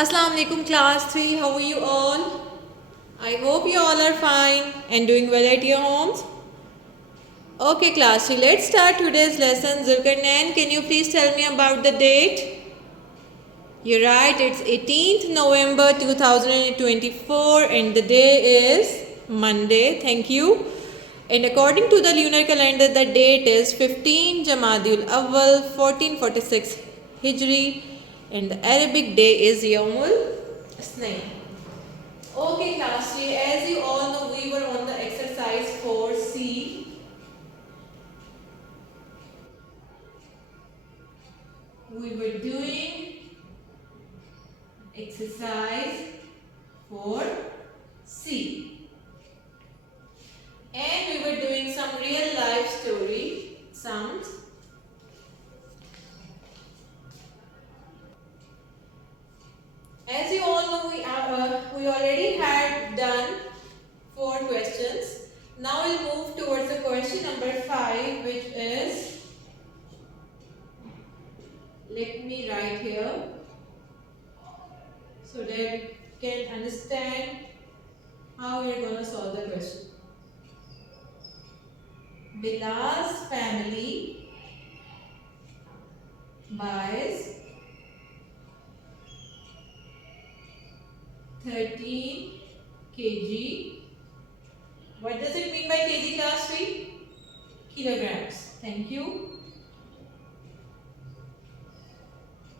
Assalamu alaikum class 3. How are you all? I hope you all are fine and doing well at your homes. Okay class 3, let's start today's lesson. Zulkarnain, can you please tell me about the date? You're right, it's 18th November 2024 and the day is Monday. Thank you. And according to the lunar calendar, the date is 15 Jamadil Awwal 1446 Hijri and the Arabic day is Yawmul Snain. Okay class, as you all know, we were on the exercise 4C. We were doing exercise 4C. And we were doing some real life story sums. As you all know, we already had done 4 questions. Now we'll move towards the question number 5, which is, let me write here so that you can understand how we are going to solve the question. Bilal's family buys 13 kg. What does it mean by kg class 3? Kilograms. Thank you.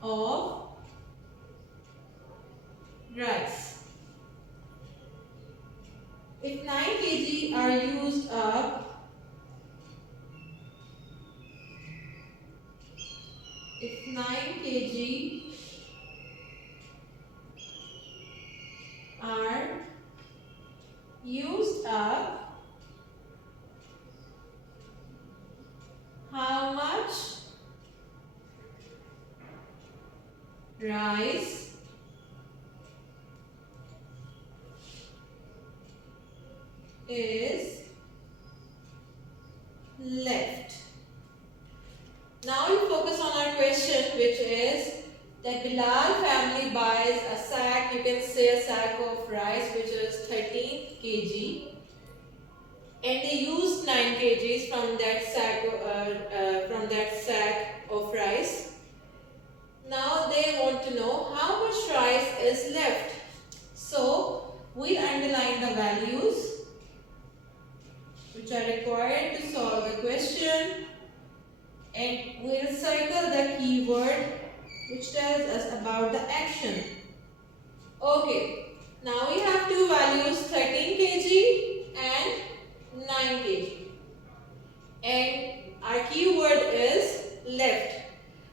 Of rice. If 9 kg are used up, if 9 kg are used up, how much rice is left? Now we focus on our question, which is that Bilal family buys a sack, you can say a sack of rice, which is 13 kg, and they used 9 kgs from that sack of rice. Now they want to know how much rice is left. So we underline the values which are required to solve the question, and we'll circle the keyword which tells us about the action. Okay, now we have two values, 13 kg and 9 kg, and our keyword is left.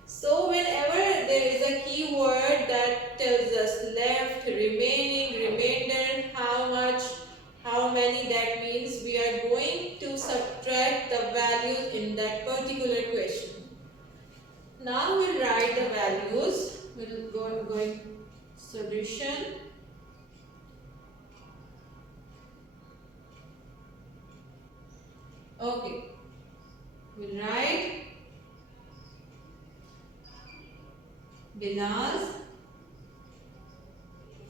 So whenever there is a keyword that tells us left, remaining, remainder, how much, how many, that means we are going to subtract the values in that particular question. Now we'll write the values. We'll go in solution. Okay. We'll write Bilal's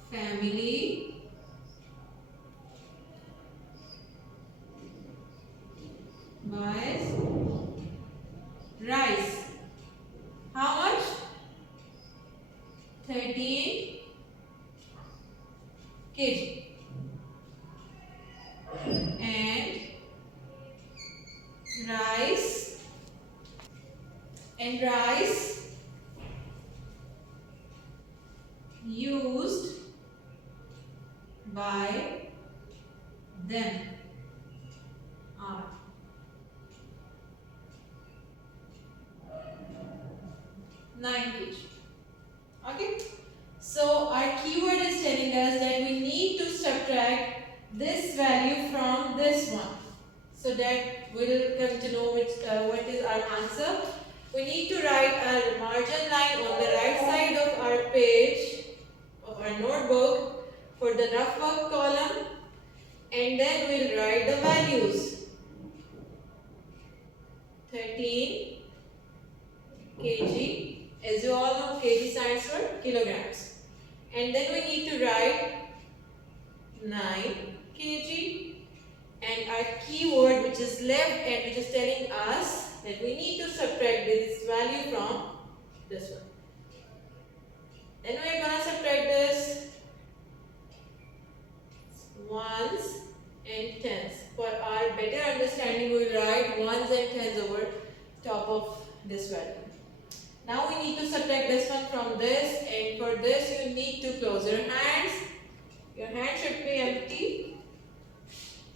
family buys rice. How much? 13 kg. And rice used by them are 9 kg. Okay. So our keyword is telling us that we need to subtract this value from this one, so that we'll come to know what is our answer. We need to write a margin line on the right side of our page of our notebook for the rough work column, and then we'll write the values. 13 kg, as you all know, kg stands for kilograms, and then we need to write 9 kg, and our keyword which is left and which is telling us that we need to subtract this value from this one. Then we are going to subtract this ones and tens. For our better understanding, we will write ones and tens over top of this value. Now we need to subtract this one from this, and for this you need to close your hands. Your hand should be empty.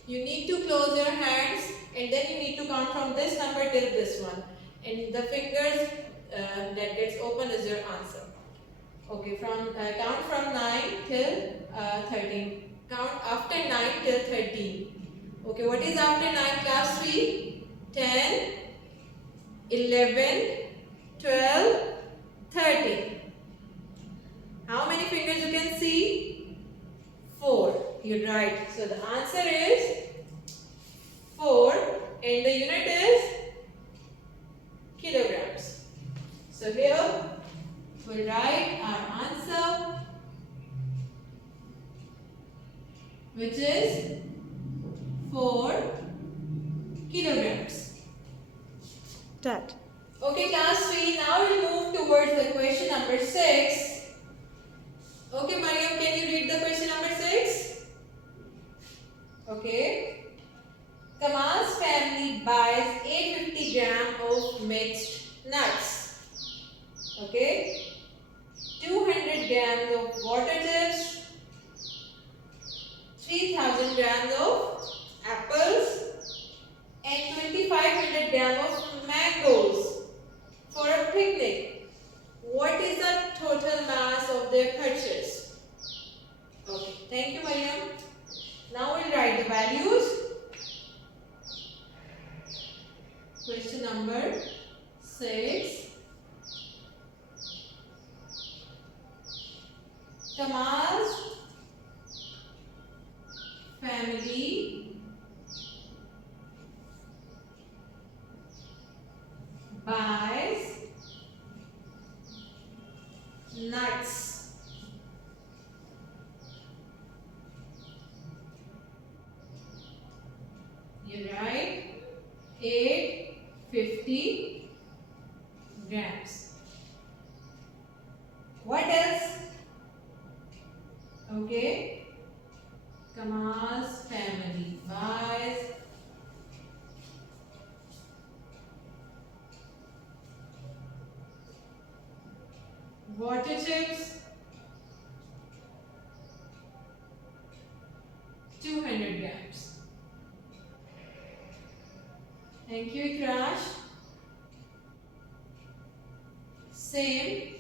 You need to close your hands, and then you need to count from this number till this one. And the fingers that gets open is your answer. Okay, count from 9 till 13. Count after 9 till 13. Okay, what is after 9, class 3? 10, 11, 12, 13. How many fingers you can see? 4. You're right. So the answer is 4, and the unit is kilograms. So here we'll write our answer, which is 4 kilograms. That. Okay, class 3, now we'll move towards the question number 6. Okay, Mariam, can you read the question number 6? Okay. Kamal's family buys 850 grams of mixed nuts. Okay. 200 grams of water chips. 3000 grams of apples. And 2500 grams of mangoes for a picnic. What is the total mass of their purchase? Okay, thank you, Mariam. Now we'll write the values. Question number 6. Kamal's family buys nuts. You write 850 grams. What else? Okay. Kamal's family buys water chips, 200 grams. Thank you, Ikrash. Same,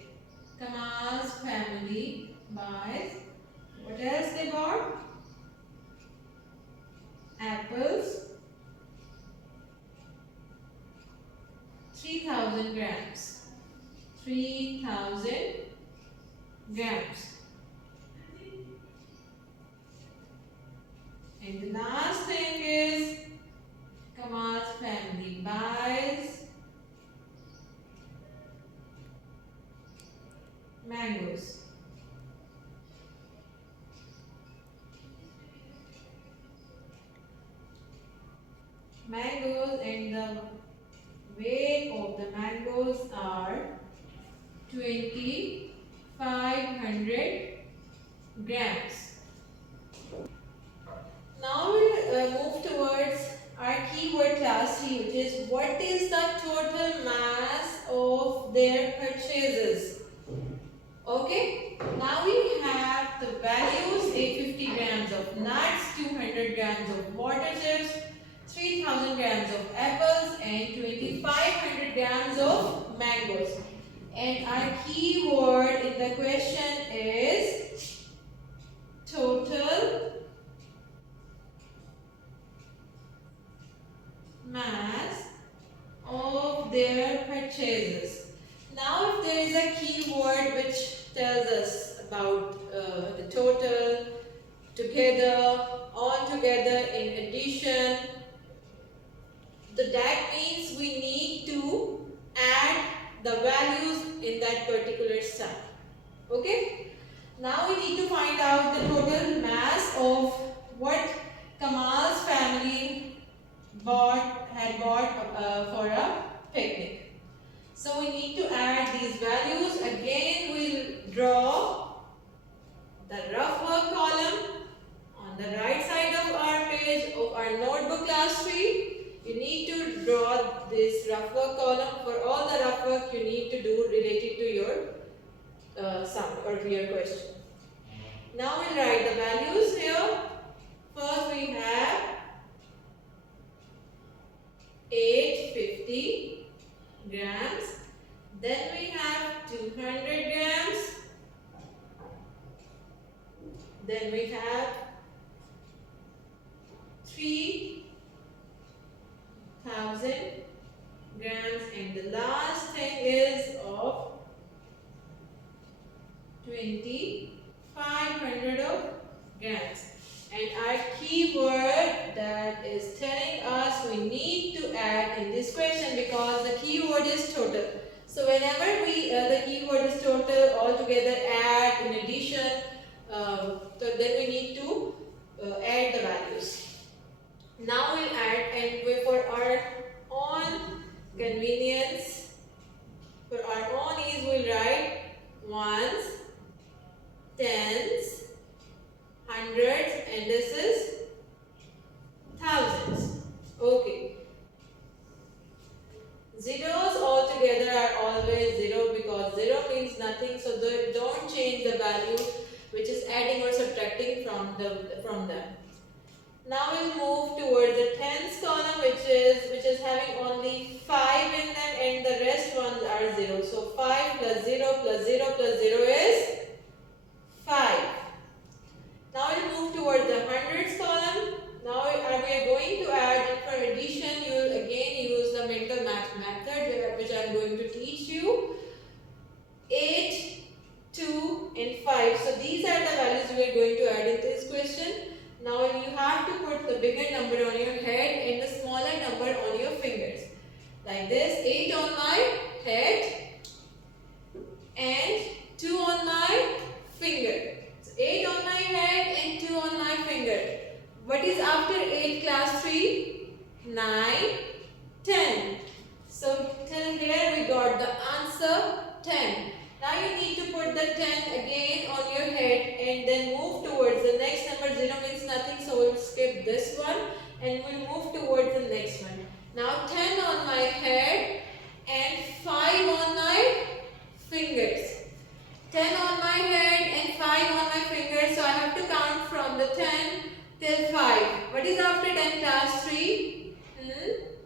Kamal's family buys, what else they bought? Apples, 3000 grams. 3000 grams. And the last thing is Kamal's family buys mangoes. Mangoes, and the weight of the mangoes are 2500 grams. Now we'll move towards our keyword class 3, which is what is the total mass of their purchases. Okay, now we have the values: 850 grams of nuts, 200 grams of water chips, 3000 grams of apples, and 2500 grams of mangoes. And our keyword in the question is total mass of their purchases. Now if there is a keyword which tells us about the total, together, all together, in addition, that means we need to add the values in that particular sum. Okay? Now we need to find out the total mass of what Kamal's family had bought for a picnic. So we need to add these values. Again, we'll draw the rough work column on the right side of our page of our notebook class 3. You need to draw this rough work column for all the rough work you need to do related to your sum or to your question. Now we'll write the values here. First we have 850 grams. Then we have 200 grams. Then we have 3000 grams, and the last thing is of 2500 of grams. And our keyword that is telling us we need to add in this question, because the keyword is total. So whenever the keyword is total, altogether, add, in addition, so then we need to add the values. Now we'll add, and for our own convenience, for our own ease, we'll write ones, tens, hundreds, and this is thousands. Okay. Zeros altogether are always 0 because 0 means nothing, so don't change the value which is adding or subtracting from them. Now we'll move towards the tens column, which is having only 5 in them, and the rest ones are 0. So 5 plus 0 plus 0 plus 0 is 5. Now we'll move towards the hundreds column. Now we are going to add, and for addition you will again use the mental math method, which I am going to teach you. 8, 2 and 5. So these are the values we are going to add in this question. Now you have to put the bigger number on your head and the smaller number on your fingers. Like this, 8 on my head and 2 on my finger. So 8 on my head and 2 on my finger. What is after 8, class 3? 9, 10. So till here we got the answer 10. Now you need to put the 10 again on your head and then move towards the next number. 0 means nothing, so we'll skip this one and we'll move towards the next one. Now 10 on my head and 5 on my fingers. 10 on my head and 5 on my fingers, so I have to count from the 10 till 5. What is after 10, class 3?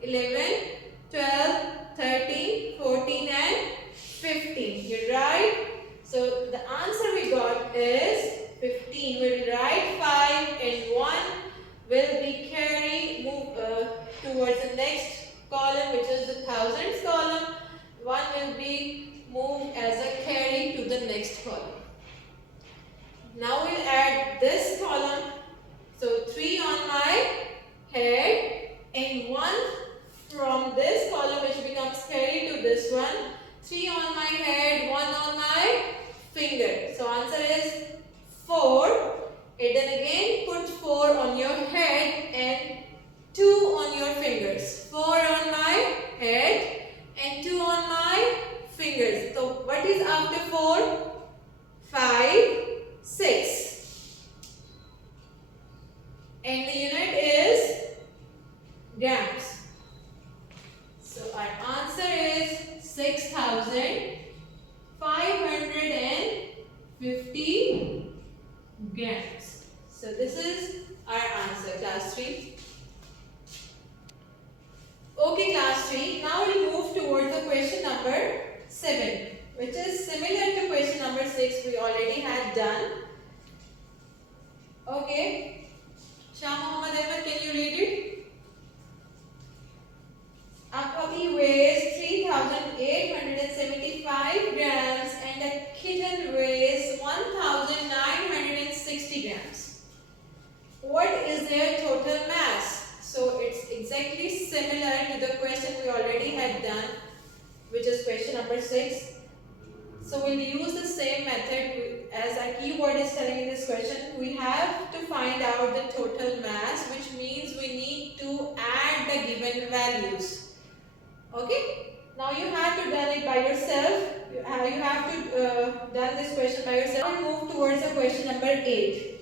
11, 12, 13, 14 and 15. You're right. So the answer we got is 15. We'll write 5 and 1 will be move towards the next column, which is the thousands column. 1 will be moved as a carry to the next column. Now we'll add this column. So 3 on my head and 1 from this column, which becomes carry to this one. 3 on my head, 1 on my finger. So answer is 4. And then again put 4 on your head and 2 on your fingers. 4 on my head and 2 on my fingers. So what is after 4? 5, 6. And the unit is grams. So our answer is 6,550 grams. So this is our answer, class 3. Okay, class 3. Now we move towards the question number 7, which is similar to question number 6 we already had done. Okay. Shah Muhammad Ahmed, can you read it? A puppy weighs 3,875 grams and a kitten weighs 1,960 grams. What is their total mass? So it's exactly similar to the question we already had done, which is question number 6. So we'll use the same method as our keyword keyword is telling in this question, we have to find out the total mass, which means we need to add the given values. Okay? Now you have to done it by yourself. You have to done this question by yourself. Now we move towards the question number 8.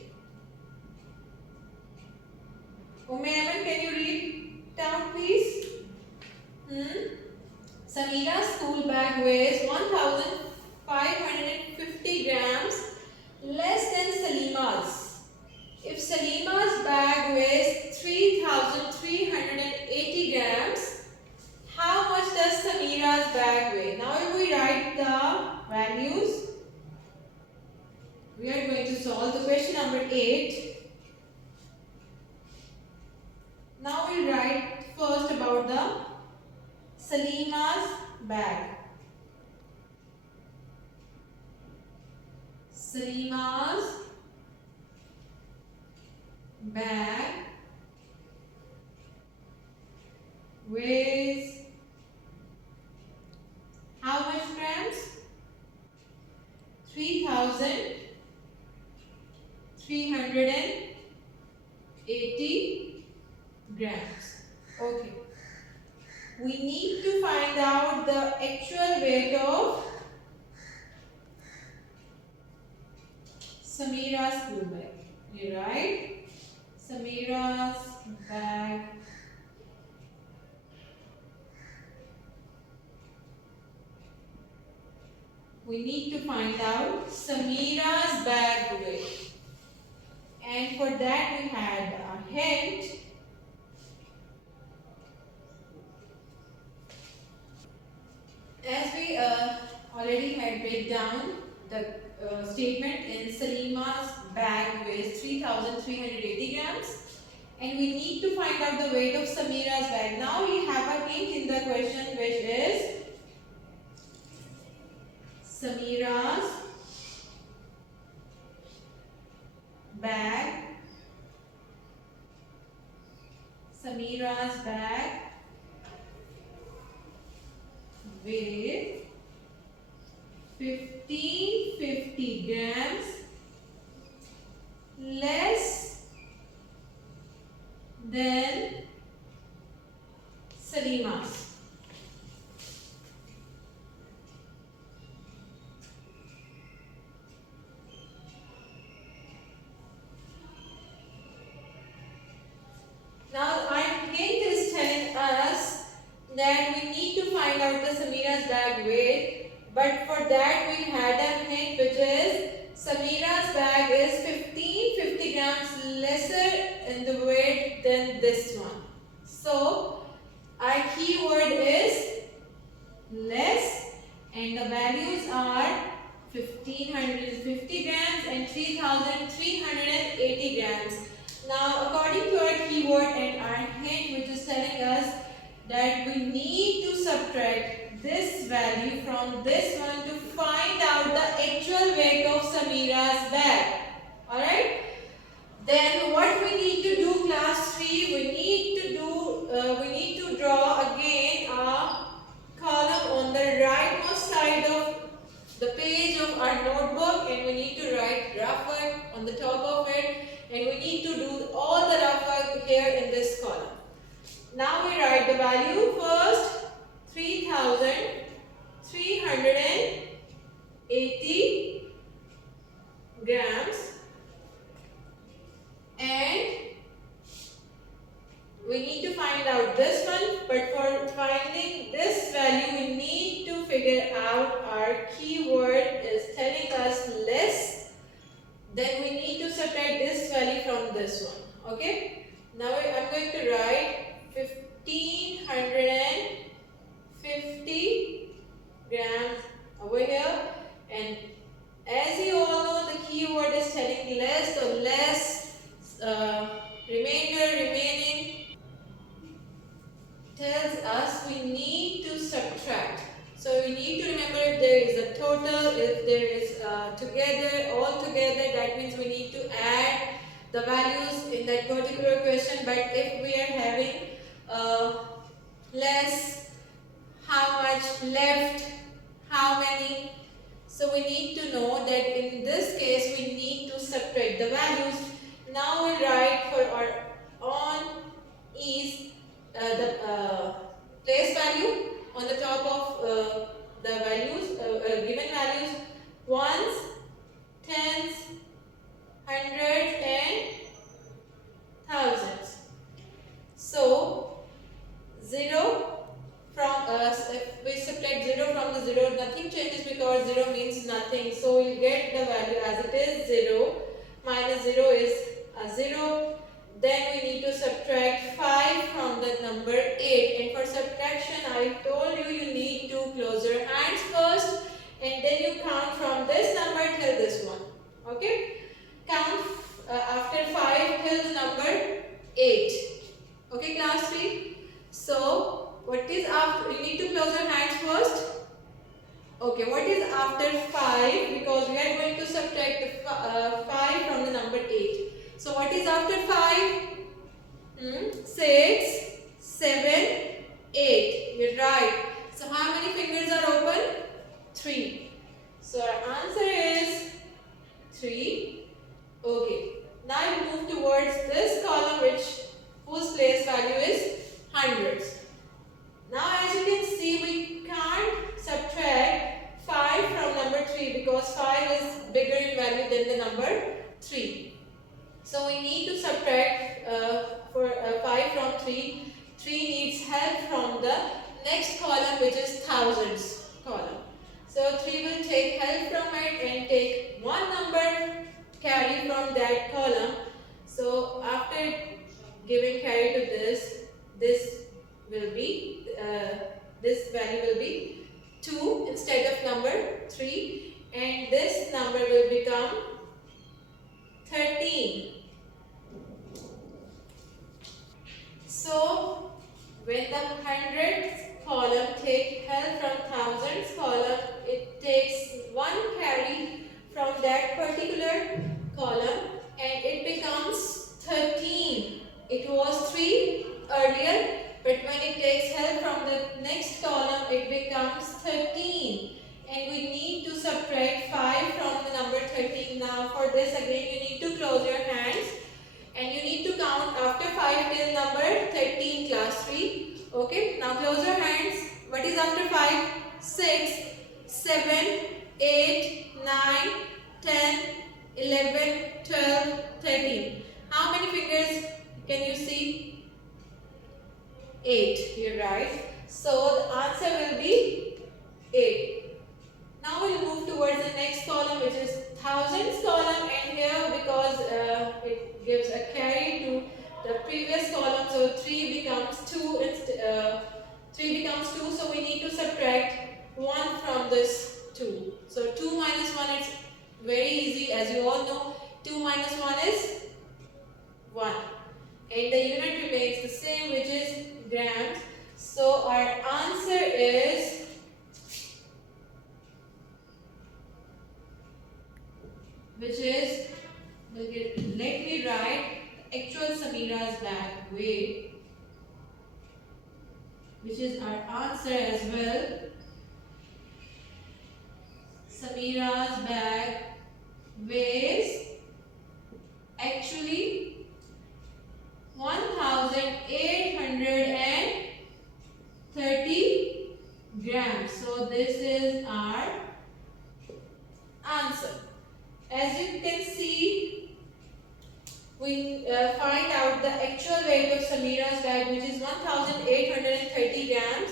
Umayman, can you read down please? Samira's school bag weighs 1,550 grams less than Salima's. If Salima's bag weighs 3,380 grams, how much does Samira's bag weigh? Now if we write the values, we are going to solve the question number 8. Now we'll write first about the Salima's bag. Salima's bag weighs how much grams? 3,380 grams. Okay. We need to find out the actual weight of Samira's school bag. You write Samira's bag we need to find out Samira's bag weight. And for that we had a hint. As we already had break down the statement in Salima's bag weighs 3,380 grams and we need to find out the weight of Samira's bag. Now we have a hint in the question which is Samira's bag weighs 1,550 grams less than Salima's. Now our hint is telling us that we need to find out the Samira's bag weight, but for that we had a hint which is Samira's bag is 1,550 grams lesser in the weight than this one. So our keyword is less and the values are 1,550 grams and 3,380 grams. Now according to our keyword and our hint which is telling us that we need to subtract this value from this one to find out the actual weight of Samira's bag. Alright? Then what we need to do class 3, we need to draw again a column on the rightmost side of the page of our notebook and we need to write rough work on the top of it and we need to do all the rough work here in this column. Now we write the value first 3,380 grams and we need to find out this one, but for finding this value we need to figure out our keyword is telling us less, then we need to subtract this value from this one. Okay, now I'm going to write 1,550 grams over here and as you all know the keyword is telling less, so less remaining tells us we need to subtract. So we need to remember if there is a total, if there is together, all together, that means we need to add the values in that particular question. But if we are having less, how much left, how many, so we need to know that in this case we need the values. Now we'll write for our on is the place value on the top of the values, given values, ones, tens, hundreds and thousands. So 0 from if we subtract 0 from the 0, nothing changes because 0 means nothing. So we'll get the value as it is 0, minus 0 is a 0. Then we need to subtract 5 from the number 8. And for subtraction, I told you, you need to close your hands first and then you count from this number till this one. Okay? Count after 5 till the number 8. Okay, class 3? So, what is after? You need to close your hands first. Okay, what is after 5? Because we are going to subtract the 5 from the number 8. So what is after 5? 6, 7, 8. You're right. So how many fingers are open? 3. So our answer is 3. Okay. Now we move towards this column whose place value is hundreds. Now as you can see, we can't subtract 5 from number 3 because 5 is bigger in value than the number 3. So we need to subtract 5 from 3. 3 needs help from the next column, which is thousands column. So 3 will take help from it and take one number carry from that column. So after giving carry to this will be this value will be 2 instead of number 3, and this number will become 13. So when the hundreds column take help from thousands column, it takes one carry from that particular column and it becomes 13. It was 3 earlier, but when it takes help from the next column, it becomes 13. And we need to subtract 5 from the number 13. Now for this again you need to close your hands and you need to count after 5 till number 13, class 3. Okay, now close your hands. What is after 5? 6, 7, 8, 9, 10, 11, 12, 13. How many fingers can you see? 8. You're right. So the answer will be 8. Now we'll move towards the next column, which is thousands column, and here because it gives a carry to the previous column, so 3 becomes 2. 3 becomes 2, so we need to subtract 1 from this 2. So 2 minus 1 is very easy, as you all know. 2 minus 1 is 1, and the unit remains the same, which is grams. So our answer is let me write actual Samira's bag weight, which is our answer as well. Samira's bag weighs actually 1830 grams. So this is our answer. As you can see, we find out the actual weight of Samira's bag, which is 1830 grams.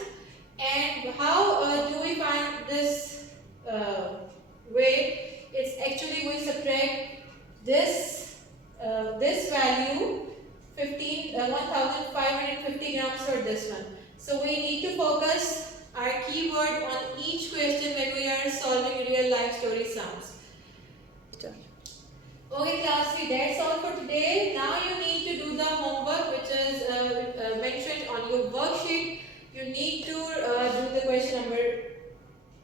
And how do we find this weight? It's actually we subtract this value 1550 grams for this one. So we need to focus our keyword on each question when we are solving real life story sums. Okay, class 3, that's all for today. Now you need to do the homework, which is mentioned on your worksheet. You need to do the question number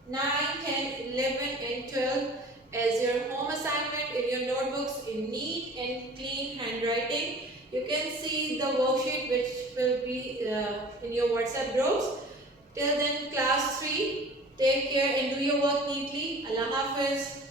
9, 10, 11 and 12 as your home assignment in your notebooks in neat and clean handwriting. You can see the worksheet which will be in your WhatsApp groups. Till then, class 3, take care and do your work neatly. Allah Hafiz.